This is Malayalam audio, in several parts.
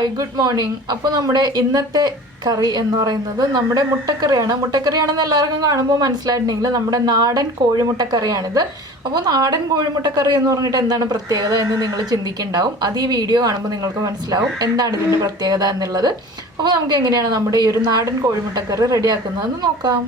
Hi good morning. അപ്പോൾ നമ്മുടെ ഇന്നത്തെ കറി എന്ന് പറയുന്നത് നമ്മുടെ മുട്ടക്കറിയാണ്. മുട്ടക്കറിയാണെന്ന് എല്ലാവർക്കും കാണുമ്പോൾ മനസ്സിലായിട്ടുണ്ടെങ്കിൽ നമ്മുടെ നാടൻ കോഴിമുട്ടക്കറിയാണിത്. അപ്പോൾ നാടൻ കോഴിമുട്ടക്കറി എന്ന് പറഞ്ഞിട്ട് എന്താണ് പ്രത്യേകത എന്ന് നിങ്ങൾ ചിന്തിക്കുന്നുണ്ടാവും. അത് ഈ വീഡിയോ കാണുമ്പോൾ നിങ്ങൾക്ക് മനസ്സിലാവും എന്താണ് ഇതിൻ്റെ പ്രത്യേകത എന്നുള്ളത്. അപ്പോൾ നമുക്ക് എങ്ങനെയാണ് നമ്മുടെ ഈ ഒരു നാടൻ കോഴിമുട്ടക്കറി റെഡിയാക്കുന്നതെന്ന് നോക്കാം.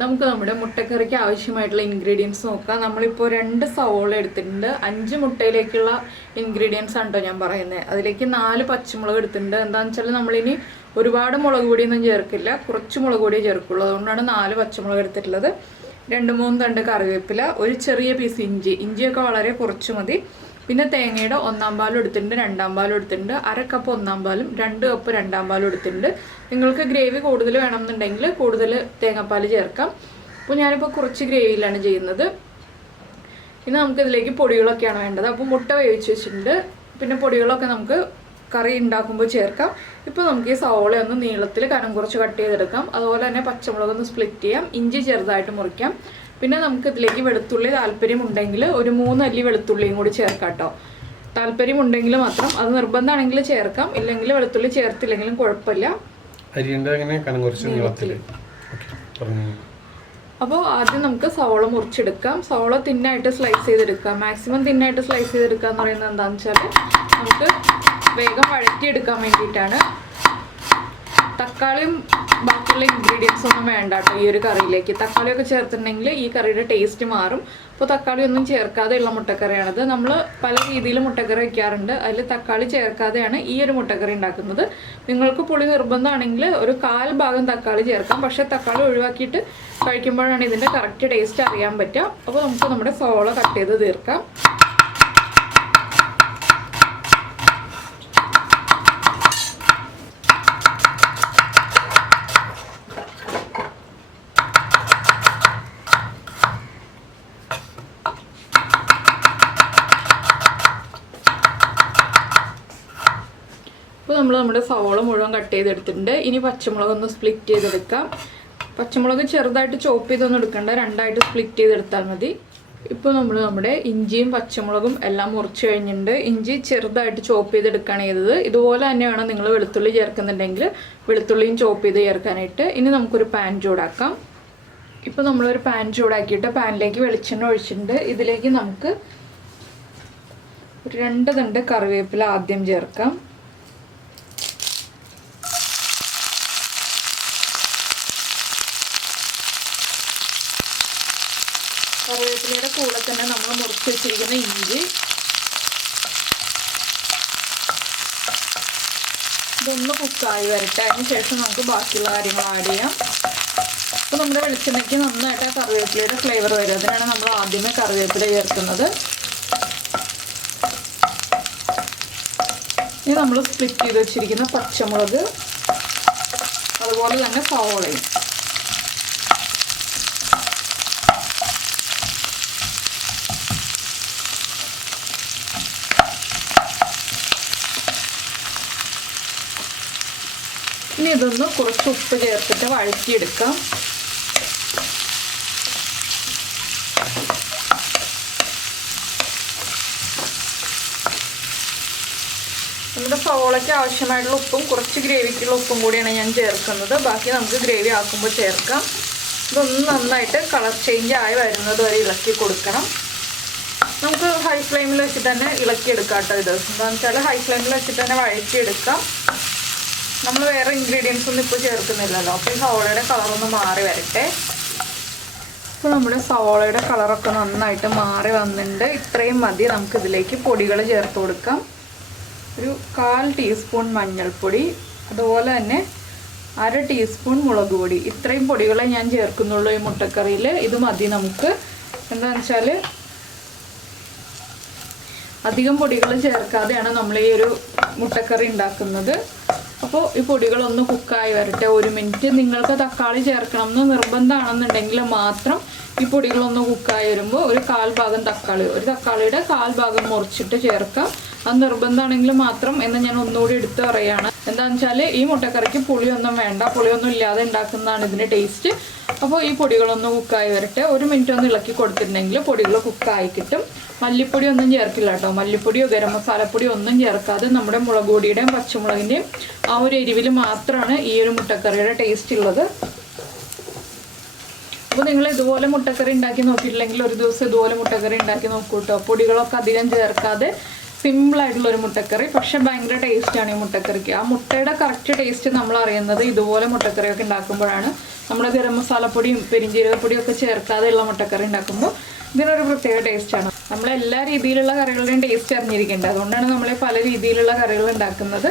നമുക്ക് നമ്മുടെ മുട്ടക്കറിക്ക് ആവശ്യമായിട്ടുള്ള ഇൻഗ്രീഡിയൻസ് നോക്കാം. നമ്മളിപ്പോൾ 2 സവോള എടുത്തിട്ടുണ്ട്. 5 മുട്ടയിലേക്കുള്ള ഇൻഗ്രീഡിയൻസ് ആണ് കേട്ടോ ഞാൻ പറയുന്നത്. അതിലേക്ക് 4 പച്ചമുളക് എടുത്തിട്ടുണ്ട്. എന്താണെന്ന് വെച്ചാൽ നമ്മളിനി ഒരുപാട് മുളക് പൊടിയൊന്നും ചേർക്കില്ല, കുറച്ച് മുളക് പൊടിയേ ചേർക്കുള്ളൂ. അതുകൊണ്ടാണ് 4 പച്ചമുളക് എടുത്തിട്ടുള്ളത്. 2-3 തണ്ട് കറിവേപ്പില, ഒരു ചെറിയ പീസ് ഇഞ്ചിയൊക്കെ വളരെ കുറച്ച് മതി. പിന്നെ തേങ്ങയുടെ 1-ാം പാലും എടുത്തിട്ടുണ്ട്, 2-ാം പാലും എടുത്തിട്ടുണ്ട്, 1/2 കപ്പ് 1-ാം പാലും 2 കപ്പ് 2-ാം പാലും എടുത്തിട്ടുണ്ട്. നിങ്ങൾക്ക് ഗ്രേവി കൂടുതൽ വേണമെന്നുണ്ടെങ്കിൽ കൂടുതൽ തേങ്ങാപ്പാൽ ചേർക്കാം. അപ്പോൾ ഞാനിപ്പോൾ കുറച്ച് ഗ്രേവിയിലാണ് ചെയ്യുന്നത്. ഇനി നമുക്കിതിലേക്ക് പൊടികളൊക്കെയാണ് വേണ്ടത്. അപ്പോൾ മുട്ട വേവിച്ച് വെച്ചിട്ടുണ്ട്. പിന്നെ പൊടികളൊക്കെ നമുക്ക് കറി ഉണ്ടാക്കുമ്പോൾ ചേർക്കാം. ഇപ്പോൾ നമുക്ക് ഈ സവോള ഒന്ന് നീളത്തിൽ കനം കുറച്ച് കട്ട് ചെയ്തെടുക്കാം. അതുപോലെ തന്നെ പച്ചമുളകൊന്ന് സ്പ്ലിറ്റ് ചെയ്യാം, ഇഞ്ചി ചെറുതായിട്ട് മുറിക്കാം. പിന്നെ നമുക്ക് ഇതിലേക്ക് വെളുത്തുള്ളി താല്പര്യമുണ്ടെങ്കിൽ ഒരു 3 അല്ലി വെളുത്തുള്ളിയും കൂടി ചേർക്കാം കേട്ടോ. താല്പര്യമുണ്ടെങ്കിൽ മാത്രം, അത് നിർബന്ധമാണെങ്കിൽ ചേർക്കാം, ഇല്ലെങ്കിൽ വെളുത്തുള്ളി ചേർത്തില്ലെങ്കിലും കുഴപ്പമില്ല. അപ്പോൾ ആദ്യം നമുക്ക് സവോള മുറിച്ചെടുക്കാം. സവോള തിന്നായിട്ട് സ്ലൈസ് ചെയ്തെടുക്കാം. മാക്സിമം തിന്നായിട്ട് സ്ലൈസ് ചെയ്തെടുക്കുക എന്ന് പറയുന്നത് എന്താണെന്ന് വെച്ചാൽ നമുക്ക് വേഗം വഴറ്റിയെടുക്കാൻ വേണ്ടിയിട്ടാണ്. തക്കാളിയും ബാക്കിയുള്ള ഇൻഗ്രീഡിയൻസ് ഒന്നും വേണ്ട കേട്ടോ ഈ ഒരു കറിയിലേക്ക്. തക്കാളിയൊക്കെ ചേർത്തിട്ടുണ്ടെങ്കിൽ ഈ കറിയുടെ ടേസ്റ്റ് മാറും. അപ്പോൾ തക്കാളി ഒന്നും ചേർക്കാതെയുള്ള മുട്ടക്കറിയാണിത്. നമ്മൾ പല രീതിയിൽ മുട്ടക്കറി വയ്ക്കാറുണ്ട്. അതിൽ തക്കാളി ചേർക്കാതെയാണ് ഈ ഒരു മുട്ടക്കറി ഉണ്ടാക്കുന്നത്. നിങ്ങൾക്ക് പുളി നിർബന്ധമാണെങ്കിൽ ഒരു 1/4 ഭാഗം തക്കാളി ചേർക്കാം. പക്ഷേ തക്കാളി ഒഴിവാക്കിയിട്ട് കഴിക്കുമ്പോഴാണ് ഇതിൻ്റെ കറക്റ്റ് ടേസ്റ്റ് അറിയാൻ പറ്റുക. അപ്പോൾ നമുക്ക് നമ്മുടെ സവോള കട്ട് ചെയ്ത് തീർക്കാം. അപ്പോൾ നമ്മൾ നമ്മുടെ സവോള മുഴുവൻ കട്ട് ചെയ്തെടുത്തിട്ടുണ്ട്. ഇനി പച്ചമുളക് ഒന്ന് സ്പ്ലിറ്റ് ചെയ്തെടുക്കാം. പച്ചമുളക് ചെറുതായിട്ട് ചോപ്പ് ചെയ്തൊന്നും എടുക്കണ്ട, 2ആയിട്ട് സ്പ്ലിറ്റ് ചെയ്തെടുത്താൽ മതി. ഇപ്പോൾ നമ്മൾ നമ്മുടെ ഇഞ്ചിയും പച്ചമുളകും എല്ലാം മുറിച്ച് കഴിഞ്ഞിട്ടുണ്ട്. ഇഞ്ചി ചെറുതായിട്ട് ചോപ്പ് ചെയ്തെടുക്കുകയാണ് ചെയ്തത്. ഇതുപോലെ തന്നെ വേണം നിങ്ങൾ വെളുത്തുള്ളി ചേർക്കുന്നുണ്ടെങ്കിൽ വെളുത്തുള്ളിയും ചോപ്പ് ചെയ്ത് ചേർക്കാനായിട്ട്. ഇനി നമുക്കൊരു പാൻ ചൂടാക്കാം. ഇപ്പോൾ നമ്മളൊരു പാൻ ചൂടാക്കിയിട്ട് പാനിലേക്ക് വെളിച്ചെണ്ണ ഒഴിച്ചിട്ടുണ്ട്. ഇതിലേക്ക് നമുക്ക് ഒരു 2 തണ്ട് കറിവേപ്പില ആദ്യം ചേർക്കാം. കറിവേപ്പിലയുടെ കൂടെ തന്നെ നമ്മൾ മുറിച്ച് വെച്ചിരിക്കുന്ന ഇഞ്ചി, ഇതൊന്ന് കുക്കായി വരട്ടെ. അതിന് ശേഷം നമുക്ക് ബാക്കിയുള്ള കാര്യങ്ങൾ ആഡ് ചെയ്യാം. അപ്പോൾ നമ്മുടെ വെളിച്ചെണ്ണയ്ക്ക് നന്നായിട്ട് ആ കറിവേപ്പിലയുടെ ഫ്ലേവർ വരും. അതിനാണ് നമ്മൾ ആദ്യമേ കറിവേപ്പില ചേർക്കുന്നത്. ഇനി നമ്മൾ സ്പ്ലിറ്റ് ചെയ്ത് വെച്ചിരിക്കുന്ന പച്ചമുളക്, അതുപോലെ തന്നെ സവോളയും. ഇനി ഇതൊന്ന് കുറച്ച് ഉപ്പ് ചേർത്തിട്ട് വഴറ്റിയെടുക്കാം. നമ്മുടെ സവോളയ്ക്ക് ആവശ്യമായിട്ടുള്ള ഉപ്പും കുറച്ച് ഗ്രേവിക്കുള്ള ഉപ്പും കൂടിയാണ് ഞാൻ ചേർക്കുന്നത്. ബാക്കി നമുക്ക് ഗ്രേവി ആക്കുമ്പോൾ ചേർക്കാം. ഇതൊന്ന് നന്നായിട്ട് കളർ ചേഞ്ച് ആയി വരുന്നത് വരെ ഇളക്കി കൊടുക്കണം. നമുക്ക് ഹൈ ഫ്ലെയിമിൽ വെച്ചിട്ട് തന്നെ ഇളക്കിയെടുക്കാം കേട്ടോ. ഇത് എന്താണെന്ന് വെച്ചാൽ ഹൈ ഫ്ലെയിമിൽ വെച്ചിട്ട് തന്നെ വഴറ്റിയെടുക്കാം. നമ്മൾ വേറെ ഇൻഗ്രീഡിയൻസ് ഒന്നും ഇപ്പോൾ ചേർക്കുന്നില്ലല്ലോ. അപ്പോൾ ഈ സവോളയുടെ കളറൊന്ന് മാറി വരട്ടെ. ഇപ്പോൾ നമ്മുടെ സവോളയുടെ കളറൊക്കെ നന്നായിട്ട് മാറി വന്നിട്ടുണ്ട്. ഇത്രയും മതി. നമുക്കിതിലേക്ക് പൊടികൾ ചേർത്ത് കൊടുക്കാം. ഒരു 1/4 ടീസ്പൂൺ മഞ്ഞൾപ്പൊടി, അതുപോലെ തന്നെ 1/2 ടീസ്പൂൺ മുളക് പൊടി. ഇത്രയും പൊടികളെ ഞാൻ ചേർക്കുന്നുള്ളൂ ഈ മുട്ടക്കറിയിൽ. ഇത് മതി നമുക്ക്. എന്താണെന്ന് വെച്ചാൽ അധികം പൊടികൾ ചേർക്കാതെയാണ് നമ്മൾ ഈ ഒരു മുട്ടക്കറി ഉണ്ടാക്കുന്നത്. അപ്പോൾ ഈ പൊടികളൊന്ന് കുക്കായി വരട്ടെ 1 മിനിറ്റ്. നിങ്ങൾക്ക് തക്കാളി ചേർക്കണം എന്ന് നിർബന്ധമാണെന്നുണ്ടെങ്കിൽ മാത്രം ഈ പൊടികളൊന്ന് കുക്കായി വരുമ്പോൾ ഒരു 1/4 ഭാഗം തക്കാളി, ഒരു തക്കാളിയുടെ 1/4 ഭാഗം മുറിച്ചിട്ട് ചേർക്കാം. അത് നിർബന്ധമാണെങ്കിൽ മാത്രം എന്ന് ഞാൻ ഒന്നുകൂടി എടുത്ത് പറയുകയാണ്. എന്താണെന്ന് വെച്ചാൽ ഈ മുട്ടക്കറിക്ക് പുളിയൊന്നും വേണ്ട, പുളിയൊന്നും ഇല്ലാതെ ഉണ്ടാക്കുന്നതാണ് ഇതിൻ്റെ ടേസ്റ്റ്. അപ്പോൾ ഈ പൊടികളൊന്ന് കുക്കായി വരട്ടെ. 1 മിനിറ്റ് ഒന്ന് ഇളക്കി കൊടുത്തിട്ടുണ്ടെങ്കിൽ പൊടികൾ കുക്കായി കിട്ടും. മല്ലിപ്പൊടി ഒന്നും ചേർക്കില്ല കേട്ടോ. മല്ലിപ്പൊടിയോ ഗരം മസാലപ്പൊടിയോ ഒന്നും ചേർക്കാതെ നമ്മുടെ മുളക് പൊടിയുടെയും പച്ചമുളകിൻ്റെയും ആ ഒരു എരിവിൽ മാത്രമാണ് ഈ ഒരു മുട്ടക്കറിയുടെ ടേസ്റ്റ് ഉള്ളത്. അപ്പോൾ നിങ്ങൾ ഇതുപോലെ മുട്ടക്കറി ഉണ്ടാക്കി നോക്കിയിട്ടില്ലെങ്കിൽ ഒരു ദിവസം ഇതുപോലെ മുട്ടക്കറി ഉണ്ടാക്കി നോക്കൂ കേട്ടോ. പൊടികളൊക്കെ അധികം ചേർക്കാതെ സിമ്പിളായിട്ടുള്ളൊരു മുട്ടക്കറി, പക്ഷെ ഭയങ്കര ടേസ്റ്റാണ് ഈ മുട്ടക്കറിക്ക്. ആ മുട്ടയുടെ കറക്റ്റ് ടേസ്റ്റ് നമ്മൾ അറിയുന്നത് ഇതുപോലെ മുട്ടക്കറിയൊക്കെ ഉണ്ടാക്കുമ്പോഴാണ്. നമ്മുടെ ഗരം മസാലപ്പൊടിയും പെരിഞ്ജീരകപ്പൊടിയും ഒക്കെ ചേർക്കാതെയുള്ള മുട്ടക്കറി ഉണ്ടാക്കുമ്പോൾ ഇതിനൊരു പ്രത്യേക ടേസ്റ്റാണ്. നമ്മളെല്ലാ രീതിയിലുള്ള കറികളുടെയും ടേസ്റ്റ് അറിഞ്ഞിരിക്കേണ്ടത്. അതുകൊണ്ടാണ് നമ്മൾ പല രീതിയിലുള്ള കറികൾ ഉണ്ടാക്കുന്നത്.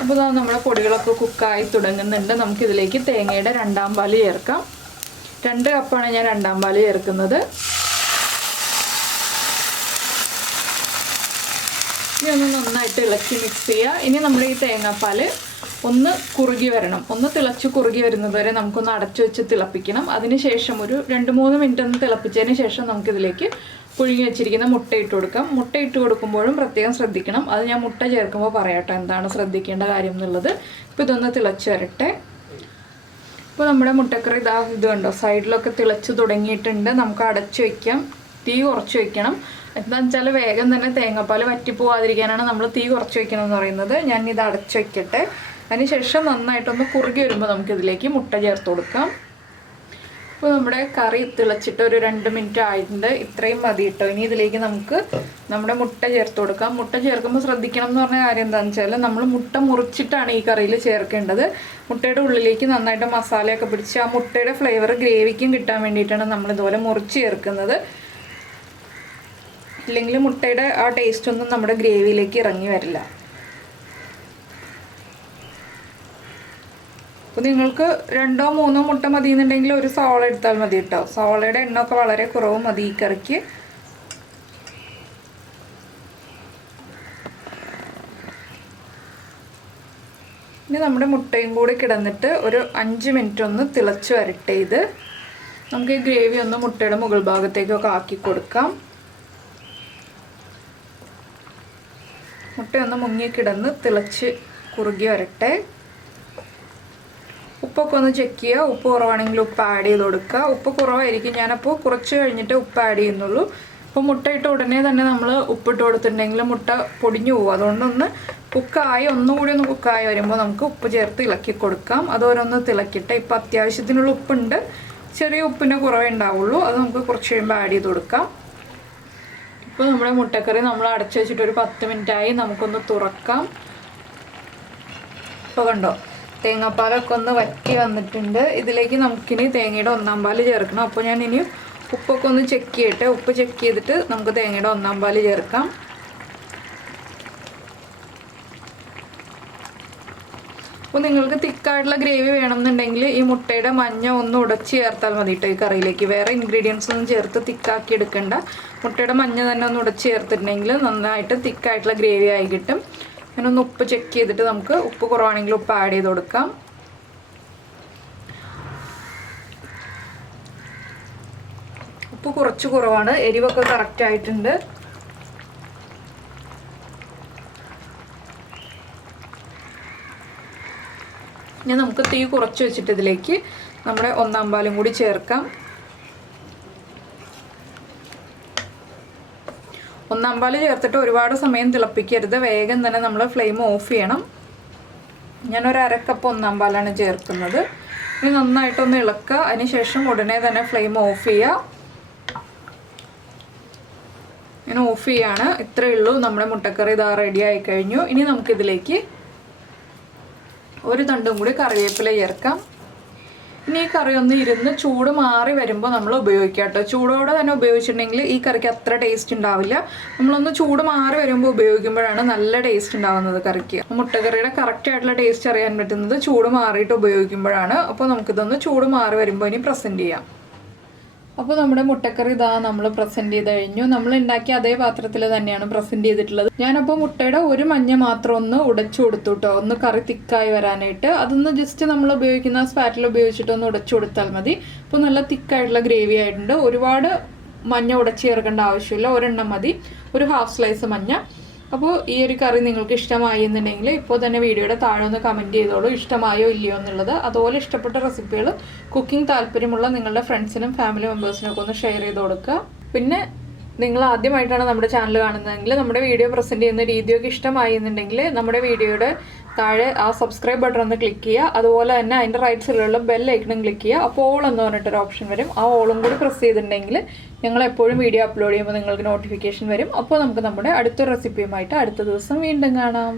അപ്പോൾ നമ്മുടെ പൊടികളൊക്കെ കുക്കായി തുടങ്ങുന്നുണ്ട്. നമുക്കിതിലേക്ക് തേങ്ങയുടെ 2ാം പാല് ചേർക്കാം. 2 കപ്പാണ് ഞാൻ 2ാം പാല് ചേർക്കുന്നത്. ഇനി ഒന്ന് നന്നായിട്ട് ഇളക്കി മിക്സ് ചെയ്യുക. ഇനി നമ്മുടെ ഈ തേങ്ങാപ്പാൽ ഒന്ന് കുറുകി വരണം. ഒന്ന് തിളച്ച് കുറുകി വരുന്നത് വരെ നമുക്കൊന്ന് അടച്ചു വെച്ച് തിളപ്പിക്കണം. അതിനുശേഷം ഒരു 2-3 മിനിറ്റ് ഒന്ന് തിളപ്പിച്ചതിന് ശേഷം നമുക്കിതിലേക്ക് പുഴുങ്ങി വെച്ചിരിക്കുന്ന മുട്ട ഇട്ട് കൊടുക്കാം. മുട്ട ഇട്ട് കൊടുക്കുമ്പോഴും പ്രത്യേകം ശ്രദ്ധിക്കണം. അത് ഞാൻ മുട്ട ചേർക്കുമ്പോൾ പറയാട്ടോ എന്താണ് ശ്രദ്ധിക്കേണ്ട കാര്യം എന്നുള്ളത്. ഇപ്പോൾ ഇതൊന്ന് തിളച്ച് വരട്ടെ. ഇപ്പോൾ നമ്മുടെ മുട്ടക്കറി ഇത് കണ്ടോ സൈഡിലൊക്കെ തിളച്ച് തുടങ്ങിയിട്ടുണ്ട്. നമുക്ക് അടച്ചു വയ്ക്കാം. തീ കുറച്ച് വയ്ക്കണം. എന്താണെന്ന് വെച്ചാൽ വേഗം തന്നെ തേങ്ങാപ്പാൽ വറ്റിപ്പോവാതിരിക്കാനാണ് നമ്മൾ തീ കുറച്ച് വയ്ക്കണം എന്ന് പറയുന്നത്. ഞാൻ ഇത് അടച്ചു വയ്ക്കട്ടെ. അതിനുശേഷം നന്നായിട്ടൊന്ന് കുറുകി വരുമ്പോൾ നമുക്കിതിലേക്ക് മുട്ട ചേർത്ത് കൊടുക്കാം. ഇപ്പോൾ നമ്മുടെ കറി തിളച്ചിട്ട് ഒരു 2 മിനിറ്റ് ആയിട്ടുണ്ട്. ഇത്രയും മതി കേട്ടോ. ഇനി ഇതിലേക്ക് നമുക്ക് നമ്മുടെ മുട്ട ചേർത്ത് കൊടുക്കാം. മുട്ട ചേർക്കുമ്പോൾ ശ്രദ്ധിക്കണം എന്ന് പറഞ്ഞ കാര്യം എന്താണെന്ന് വെച്ചാൽ നമ്മൾ മുട്ട മുറിച്ചിട്ടാണ് ഈ കറിയിൽ ചേർക്കേണ്ടത്. മുട്ടയുടെ ഉള്ളിലേക്ക് നന്നായിട്ട് മസാലയൊക്കെ പിടിച്ച് ആ മുട്ടയുടെ ഫ്ലേവർ ഗ്രേവിക്കും കിട്ടാൻ വേണ്ടിയിട്ടാണ് നമ്മൾ ഇതുപോലെ മുറിച്ച് ചേർക്കുന്നത്. ഇല്ലെങ്കിൽ മുട്ടയുടെ ആ ടേസ്റ്റ് ഒന്നും നമ്മുടെ ഗ്രേവിയിലേക്ക് ഇറങ്ങി വരില്ല. അപ്പോൾ നിങ്ങൾക്ക് 2-3 മുട്ട മതി എന്നുണ്ടെങ്കിൽ ഒരു സവാള എടുത്താൽ മതി കേട്ടോ. സവാളയുടെ എണ്ണമൊക്കെ വളരെ കുറവ് മതി ഈ കറിക്ക്. ഇനി നമ്മുടെ മുട്ടയും കൂടി കിടന്നിട്ട് ഒരു 5 മിനിറ്റ് ഒന്ന് തിളച്ച് വരട്ടെ. ഇത് നമുക്ക് ഈ ഗ്രേവി ഒന്ന് മുട്ടയുടെ മുകൾ ഭാഗത്തേക്കൊക്കെ ആക്കി കൊടുക്കാം. മുട്ടയൊന്ന് മുങ്ങിക്കിടന്ന് തിളച്ച് കുറുകി വരട്ടെ. ഉപ്പൊക്കെ ഒന്ന് ചെക്ക് ചെയ്യുക. ഉപ്പ് കുറവാണെങ്കിൽ ഉപ്പ് ആഡ് ചെയ്ത് കൊടുക്കുക. ഉപ്പ് കുറവായിരിക്കും, ഞാനപ്പോൾ കുറച്ച് കഴിഞ്ഞിട്ട് ഉപ്പ് ആഡ് ചെയ്യുന്നുള്ളൂ. അപ്പോൾ മുട്ട ഇട്ട് ഉടനെ തന്നെ നമ്മൾ ഉപ്പിട്ട് കൊടുത്തിട്ടുണ്ടെങ്കിൽ മുട്ട പൊടിഞ്ഞു പോകും. അതുകൊണ്ടൊന്ന് ഒന്നുകൂടി ഒന്ന് കുക്കായി വരുമ്പോൾ നമുക്ക് ഉപ്പ് ചേർത്ത് ഇളക്കി കൊടുക്കാം. അതോരൊന്ന് തിളക്കിയിട്ട് ഇപ്പോൾ അത്യാവശ്യത്തിനുള്ള ഉപ്പുണ്ട്. ചെറിയ ഉപ്പിൻ്റെ കുറവേ ഉണ്ടാവുള്ളൂ. അത് നമുക്ക് കുറച്ച് കഴിയുമ്പോൾ ആഡ് ചെയ്ത് കൊടുക്കാം. ഇപ്പോൾ നമ്മുടെ മുട്ടക്കറി നമ്മൾ അടച്ചു വെച്ചിട്ട് ഒരു 10 മിനിറ്റായി. നമുക്കൊന്ന് തുറക്കാം. ഇപ്പോൾ കണ്ടോ തേങ്ങാപ്പാലൊക്കെ ഒന്ന് വറ്റി വന്നിട്ടുണ്ട്. ഇതിലേക്ക് നമുക്കിനി തേങ്ങയുടെ 1ാം പാല് ചേർക്കണം. അപ്പോൾ ഞാൻ ഇനി ഉപ്പൊക്കെ ഒന്ന് ചെക്ക് ചെയ്യട്ടെ. ഉപ്പ് ചെക്ക് ചെയ്തിട്ട് നമുക്ക് തേങ്ങയുടെ 1ാം പാല് ചേർക്കാം. അപ്പോൾ നിങ്ങൾക്ക് തിക്കായിട്ടുള്ള ഗ്രേവി വേണമെന്നുണ്ടെങ്കിൽ ഈ മുട്ടയുടെ മഞ്ഞ ഒന്ന് ഉടച്ച് ചേർത്താൽ മതി കേട്ടോ ഈ കറിയിലേക്ക്. വേറെ ഇൻഗ്രീഡിയൻസ് ഒന്നും ചേർത്ത് തിക്കാക്കി എടുക്കണ്ട. മുട്ടയുടെ മഞ്ഞ തന്നെ ഒന്ന് ഉടച്ച് ചേർത്തിട്ടുണ്ടെങ്കിൽ നന്നായിട്ട് തിക്കായിട്ടുള്ള ഗ്രേവി ആയി കിട്ടും. ഞാനൊന്ന് ഉപ്പ് ചെക്ക് ചെയ്തിട്ട് നമുക്ക് ഉപ്പ് കുറവാണെങ്കിൽ ഉപ്പ് ആഡ് ചെയ്ത് കൊടുക്കാം. ഉപ്പ് കുറച്ച് കുറവാണ്. എരിവൊക്കെ കറക്റ്റ് ആയിട്ടുണ്ട്. ഇനി നമുക്ക് തീ കുറച്ച് വെച്ചിട്ട് ഇതിലേക്ക് നമ്മുടെ 1ാം പാലും കൂടി ചേർക്കാം. 1ാം പാല് ചേർത്തിട്ട് ഒരുപാട് സമയം തിളപ്പിക്കരുത്. വേഗം തന്നെ നമ്മൾ ഫ്ലെയിം ഓഫ് ചെയ്യണം. ഞാനൊരു 1/2 കപ്പ് 1ാം പാലാണ് ചേർക്കുന്നത്. ഇനി നന്നായിട്ടൊന്ന് ഇളക്കുക. അതിനുശേഷം ഉടനെ തന്നെ ഫ്ലെയിം ഓഫ് ചെയ്യുക. ഞാൻ ഓഫ് ചെയ്യാണ്. ഇത്രയേ ഉള്ളൂ. നമ്മുടെ മുട്ടക്കറി ഇതാ റെഡി ആയി കഴിഞ്ഞു. ഇനി നമുക്കിതിലേക്ക് ഒരു തണ്ടും കൂടി കറിവേപ്പില ചേർക്കാം. ഇനി ഈ കറി ഒന്ന് ഇരുന്ന് ചൂട് മാറി വരുമ്പോൾ നമ്മൾ ഉപയോഗിക്കാം കേട്ടോ. ചൂടോടെ തന്നെ ഉപയോഗിച്ചിട്ടുണ്ടെങ്കിൽ ഈ കറിക്ക് അത്ര ടേസ്റ്റ് ഉണ്ടാവില്ല. നമ്മളൊന്ന് ചൂട് മാറി വരുമ്പോൾ ഉപയോഗിക്കുമ്പോഴാണ് നല്ല ടേസ്റ്റ് ഉണ്ടാവുന്നത് കറിക്ക്. മുട്ടക്കറിയുടെ കറക്റ്റ് ആയിട്ടുള്ള ടേസ്റ്റ് അറിയാൻ പറ്റുന്നത് ചൂട് മാറിയിട്ട് ഉപയോഗിക്കുമ്പോഴാണ്. അപ്പോൾ നമുക്കിതൊന്ന് ചൂട് മാറി വരുമ്പോൾ ഇനി പ്രസൻറ്റ് ചെയ്യാം. അപ്പോൾ നമ്മുടെ മുട്ടക്കറി ഇതാ നമ്മൾ പ്രസൻറ്റ് ചെയ്ത് കഴിഞ്ഞു. നമ്മൾ ഉണ്ടാക്കിയ അതേ പാത്രത്തിൽ തന്നെയാണ് പ്രസൻറ്റ് ചെയ്തിട്ടുള്ളത്. ഞാനപ്പോൾ മുട്ടയുടെ ഒരു മഞ്ഞ മാത്രം ഒന്ന് ഉടച്ചു കൊടുത്തു കേട്ടോ, ഒന്ന് കറി തിക്കായി വരാനായിട്ട്. അതൊന്ന് ജസ്റ്റ് നമ്മൾ ഉപയോഗിക്കുന്ന സ്പാറ്റിൽ ഉപയോഗിച്ചിട്ട് ഒന്ന് ഉടച്ചു കൊടുത്താൽ മതി. അപ്പോൾ നല്ല തിക്കായിട്ടുള്ള ഗ്രേവി ആയിട്ടുണ്ട്. ഒരുപാട് മഞ്ഞ ഉടച്ച് ചേർക്കേണ്ട ആവശ്യമില്ല. ഒരെണ്ണം മതി, ഒരു ഹാഫ് സ്ലൈസ് മഞ്ഞ. അപ്പോൾ ഈ ഒരു കറി നിങ്ങൾക്ക് ഇഷ്ടമായി എന്നുണ്ടെങ്കിൽ ഇപ്പോൾ തന്നെ വീഡിയോയുടെ താഴെ ഒന്ന് കമൻറ്റ് ചെയ്തോളൂ ഇഷ്ടമായോ ഇല്ലയോ എന്നുള്ളത്. അതുപോലെ ഇഷ്ടപ്പെട്ട റെസിപ്പികൾ കുക്കിംഗ് താല്പര്യമുള്ള നിങ്ങളുടെ ഫ്രണ്ട്സിനും ഫാമിലി മെമ്പേഴ്സിനും ഒക്കെ ഒന്ന് ഷെയർ ചെയ്ത് കൊടുക്കുക. പിന്നെ നിങ്ങൾ ആദ്യമായിട്ടാണ് നമ്മുടെ ചാനൽ കാണുന്നതെങ്കിൽ നമ്മുടെ വീഡിയോ പ്രസൻറ്റ് ചെയ്യുന്ന രീതിയൊക്കെ ഇഷ്ടമായി എന്നുണ്ടെങ്കിൽ നമ്മുടെ വീഡിയോയുടെ താഴെ ആ സബ്സ്ക്രൈബ് ബട്ടൺ ഒന്ന് ക്ലിക്ക് ചെയ്യുക. അതുപോലെ തന്നെ അതിൻ്റെ റൈറ്റ് സൈഡിലുള്ള ബെൽ ഐക്കണും ക്ലിക്ക് ചെയ്യുക. അപ്പോൾ ഓൾ എന്ന് പറഞ്ഞിട്ടൊരു ഓപ്ഷൻ വരും. ആ ഓളും കൂടി പ്രസ് ചെയ്തിട്ടുണ്ടെങ്കിൽ ഞങ്ങൾ എപ്പോഴും വീഡിയോ അപ്ലോഡ് ചെയ്യുമ്പോൾ നിങ്ങൾക്ക് നോട്ടിഫിക്കേഷൻ വരും. അപ്പോൾ നമുക്ക് നമ്മുടെ അടുത്ത റെസിപ്പിയുമായിട്ട് അടുത്ത ദിവസം വീണ്ടും കാണാം.